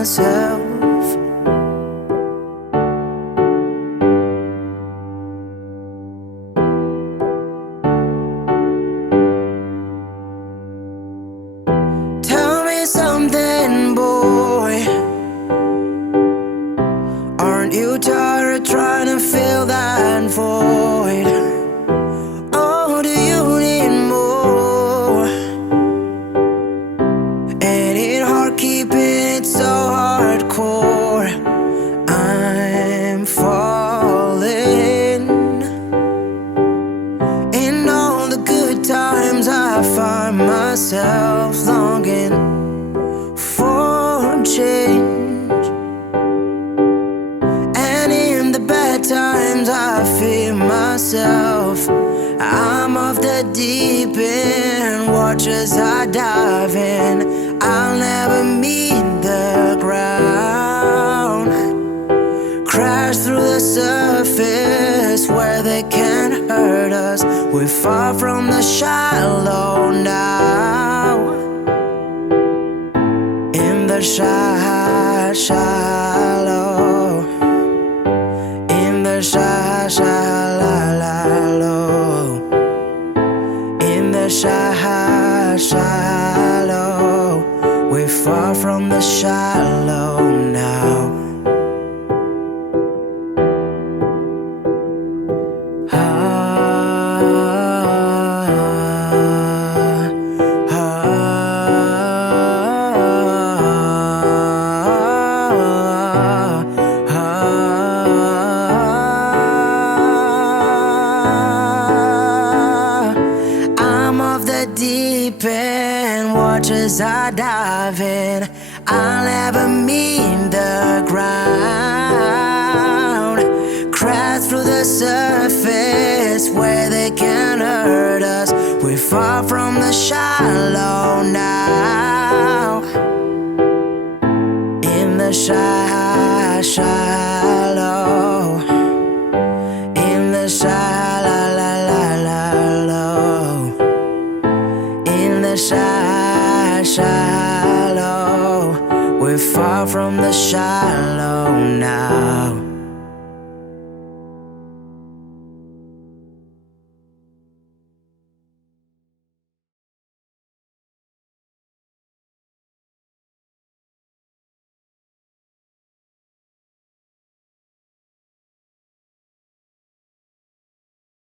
myself. Tell me something, boy. Aren't you tired of trying to fill that void? Oh, do you need more? Ain't it hard keeping it so hardcore? I'm falling. In all the good times I find myself longing for change, and in the bad times I fear myself. I'm off the deep end, watch as I dive in. I'll never meet the ground, crash through the surface where they can't hurt us. We're far from the shallow now, in the shallow, in the shallow, in the shallow. We're far from the shallow now. Deep end, watch as I dive in. I'll never meet the ground, crash through the surface where they can't hurt us. We're far from the shallow now, in the shallow, in the shallow, in the shallow. We're far from the shallow now.